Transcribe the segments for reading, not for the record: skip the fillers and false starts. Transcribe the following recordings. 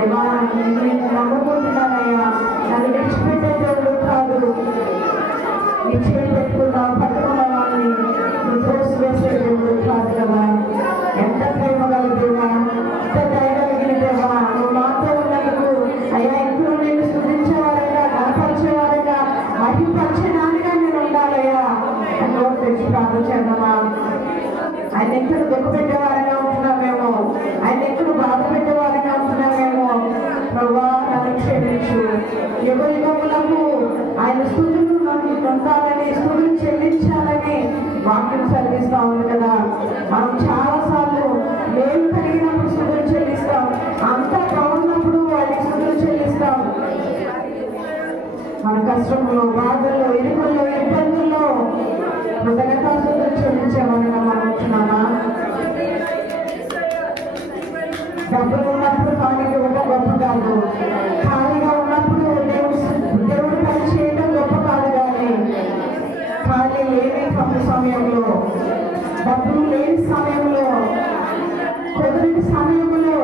దేవా నేను నమ్ముకుంటున్నానయ్యా, నన్ను విడిచిపెట్టే దేవుడు కాదు. నీ చేతి పెట్టుకున్నా పట్టుకున్న వాళ్ళని నువ్వు తోసివేసే దేవుడు కాదు కదా. ఎంత ప్రేమ కలిగినా, ఎంత దయ కలిగిన దేవా, నువ్వు మాతో ఉన్నందుకు అయ్యా ఇంట్లో నేను స్తుతించేవారుగా, కనపరిచేవారుగా, మహిమపరిచేదానిగా నేను ఉండాలయ్యా అని నోరు తెచ్చి ప్రార్థన చేద్దామా. ఆయన ఎక్కడ దుఃఖ పెట్టేవారుగా ఉంటున్నామేమో, ఆయన ఎక్కడ బాధ పెట్టేవారుగా ఉంటున్నామేమో. ప్రభువా నన్ను క్షమించు. యుగ యుగములకు ఆయన స్తుతులు పొందాలని, స్తుతులు చెల్లించాలని వాక్యం చదివిస్తా ఉంది కదా. మనం చాలా సార్లు మేలు కలిగినప్పుడు స్తుతులు చెల్లిస్తాం, అంతా బాగున్నప్పుడు వాటికి స్తుతులు చెల్లిస్తాం. మన కష్టంలో, బాధల్లో, ఇరుకుల్లో, ఇబ్బందుల్లో కృతజ్ఞతా స్తుతులు చెల్లించేవాళ్ళగా మనం ఉంటున్నామా? డబ్బులు ఉన్నప్పుడు ఖాళీగా ఇవ్వడం గొప్ప కాదు, ఖాళీగా ఉన్నప్పుడు దేవుడు పని చేయడం గొప్ప కాదు. కానీ ఖాళీ లేని సమయంలో, డబ్బులు లేని సమయంలో, కుదిరిన సమయంలో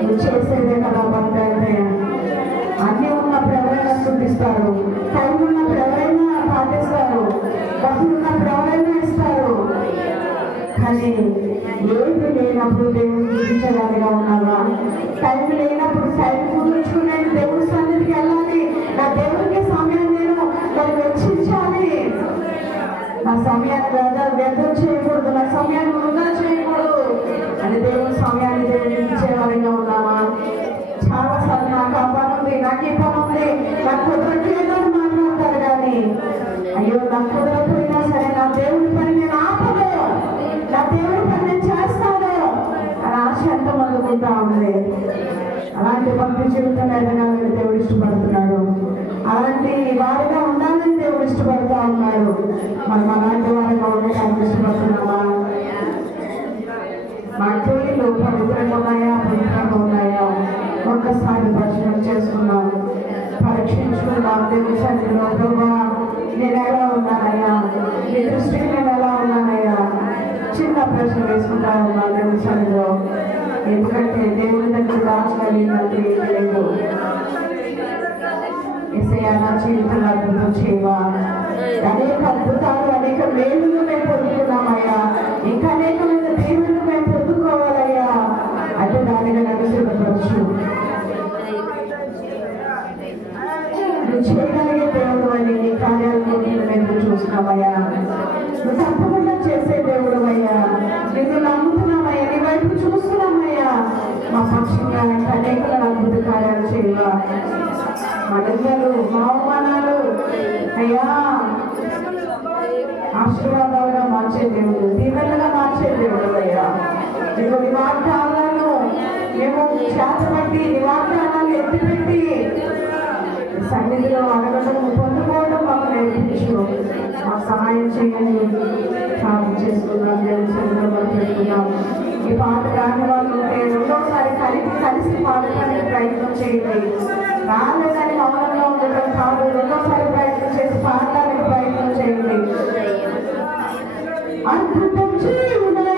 నువ్వు చేసేదే కదా భక్తి. అంటే అన్నీ ఉన్నప్పుడు ఎవరైనా స్తుతిస్తారు, టైం ఉన్నప్పుడు ఎవరైనా పాటిస్తారు, డబ్బులు ఉన్నప్పుడు ఎవరైనా ఇస్తారు. కానీ ఏది లేనప్పుడు దేవుడు గురించేవాడిగా ఉన్నావా? టైం లేనప్పుడు టైం గురించుకునే దేవుడి సన్నిధికి వెళ్ళాలి. నా దేవుడికి సమయాన్ని నేను దాన్ని వెచ్చించాలి. నా సమయాన్ని వ్యర్థం చేయకూడదు, నా సమయాన్ని వృధా చేయకూడదు అని దేవుడి సమయాన్ని దేవుడికి ఇచ్చేవాడిగా ఉన్నావా? చాలా సార్లు నాకు ఆ పని ఉంది, నాకు ఈ పని ఉంది, నాకు కుదరట్లేదు అని మాట్లాడతారు. కానీ అయ్యో నాకు కుదరకపోయినా సరే నా దేవుడి పని నేను ఆపదు, నా దేవుడి పని నేను చేస్తాను అని ఆశ ఎంతమంది ఉంటా ఉంది. అలాంటి భక్తి జీవితంలో ఎదగాలని దేవుడు ఇష్టపడుతున్నాడు. అలాంటి వారిగా ఉండాలని దేవుడు ఇష్టపడుతూ ఉన్నాడు. మనం అలాంటి వారిగా ఉండడానికి ఇష్టపడుతున్నామా? మా క్రియలు పవిత్రంగా ఉన్నాయా, పవిత్రంగా ఉన్నాయా? ఒక్కసారి పరిశీలన చేసుకున్నాం, పరీక్షించుకున్నాం. దేవుడి సన్నిధిలో ప్రభువా నేను ఎలా ఉన్నానయ్యా, నీ దృష్టికి నేను ఎలా ఉన్నానయ్యా? చిన్న ప్రశ్న వేసుకుంటా ఉన్నా దేవుడి సన్నిధిలో. ఎందుకంటే దేవుడి దగ్గర దాచగలిగినట్టు ఏది లేదు. యేసయ్యా నా జీవితంలో అద్భుతం చేయవా? అనేక అద్భుతాలు, అనేక మేలులు మేము పొందుకున్నామయ్యా, ఇంకా అనేకమైన దేవుళ్ళు మేము పొందుకోవాలయ్యా. అంటే దానిగా నన్ను సిద్ధపరచు. నువ్వు చేయగలిగే దేవుడు అని నీ కార్యాలను మేము చూస్తున్నామయ్యా. నువ్వు తప్పకుండా చేసే దేవుడు అయ్యా. నిన్ను నమ్ముతున్నామయ్యా, నీ వైపు చూస్తున్నామయ్యా. మా పక్షంగా ఇంకా అనేక అద్భుత కార్యాలు చేయవా? మా నిందలు, మా అవమానాలు అయ్యా ఆశీర్వాదాలుగా మార్చే దేవుడు, దీవెనగా మార్చే దేవుడు అయ్యా. నీకు నీ వాగ్దానాలను మేము చేతబట్టి, నీ వాగ్దానాలు ఎత్తిపెట్టి సన్నిధిలో అడగడం, పొందుకోవడం మాకు నేర్పించు. మాకు సహాయం చేయండి. ప్రార్థన చేసుకున్నాం, దేవుడి సన్నిధిలో పెట్టుకున్నాం. ఈ పాట రాని వాళ్ళు ఉంటే రెండోసారి కలిసి పాడటానికి ప్రయత్నం చేయండి. రాలేదని మౌనంగా ఉండటం కాదు, రెండోసారి ప్రయత్నం చేసి పాడటానికి ప్రయత్నం చేయండి. అద్భుతం జీవితంలో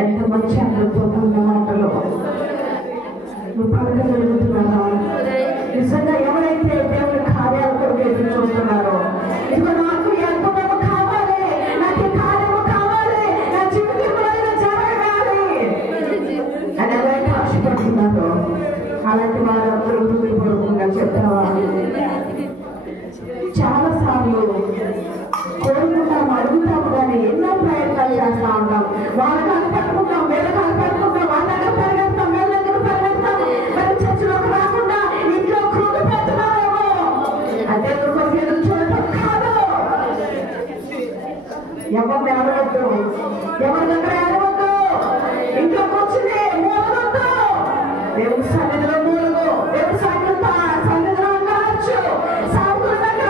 ఎంత మంచి అనుభవం మాటలో నువ్వు పలకగలుగుతున్నావా? నిజంగా ఎవరైతే దేవుని కార్యాల కొరకు ఎదురు చూస్తున్నారో, ఇదిగో నాకు ఈ అద్భుతము కావాలి, నాకు ఈ కార్యము కావాలి, నా జీవితంలో జరగాలి అని ఎవరైతే ఆశపడుతున్నారో అలాంటి వారందరూ హృదయపూర్వకంగా చెప్తావా? చాలా సార్లు కోరుకుంటాం, అడుగుతాము, కానీ ఎన్నో ప్రయత్నాలు చేస్తా ఉంటాం. వాళ్ళ కాలు పట్టుకుంటాం, వీళ్ళ కాలు పట్టుకుంటాం, వాళ్ళ దగ్గర పరిగెడతాం, వీళ్ళ దగ్గర పరిగెడతాం, మరి చర్చలోకి రాకుండా ఇంట్లో కృంగిపోతున్నారేమో. అదే కొరకు ఎదురు చూడటం కాదు. ఎవరిని అడగద్దు, ఎవరి దగ్గర అడగద్దు, ఇంట్లో కూర్చుని మూలగొద్దు. దేవుడి సన్నిధిలో మూలగు, దేవుడి సన్నిధిలో ఉండవచ్చు, సాగుల దగ్గర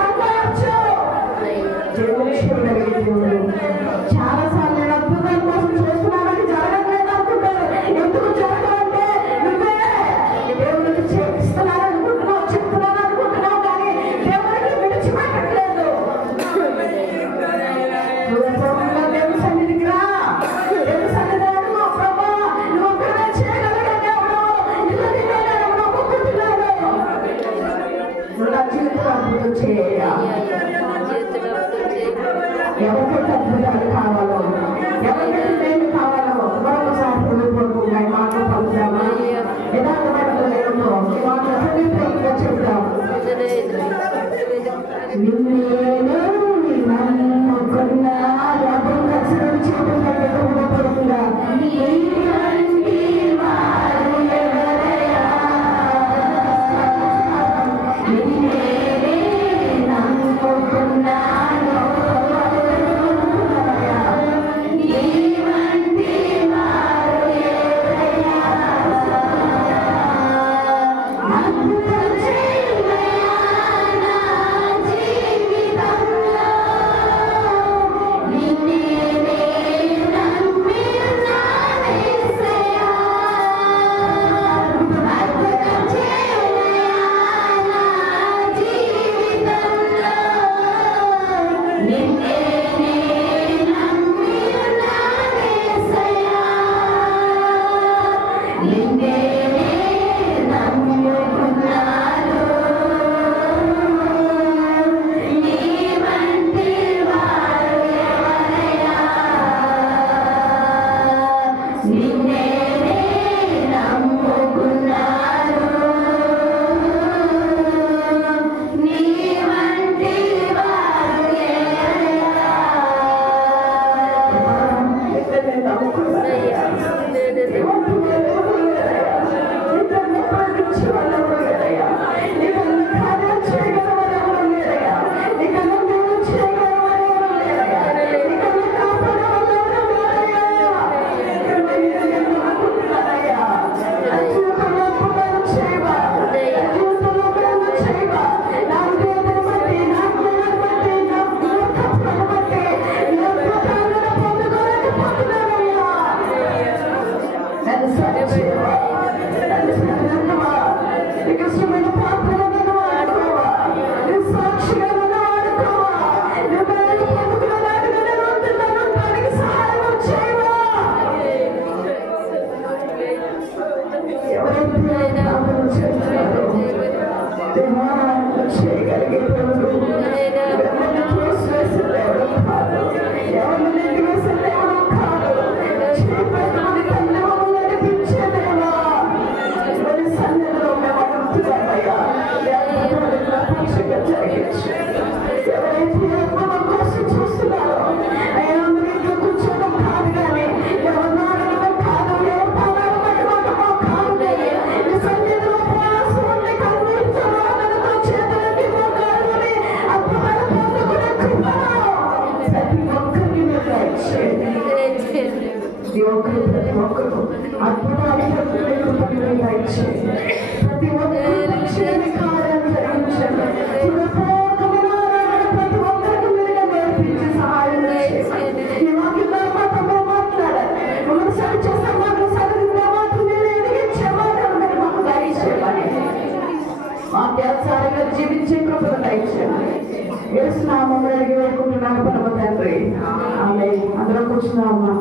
జీవించే కృపను దయచేయండి. యేసు నామములో అడిగి వేడుకుంటున్నాను పరమ తండ్రి. ఆమేన్. అందరం కూర్చున్నామా?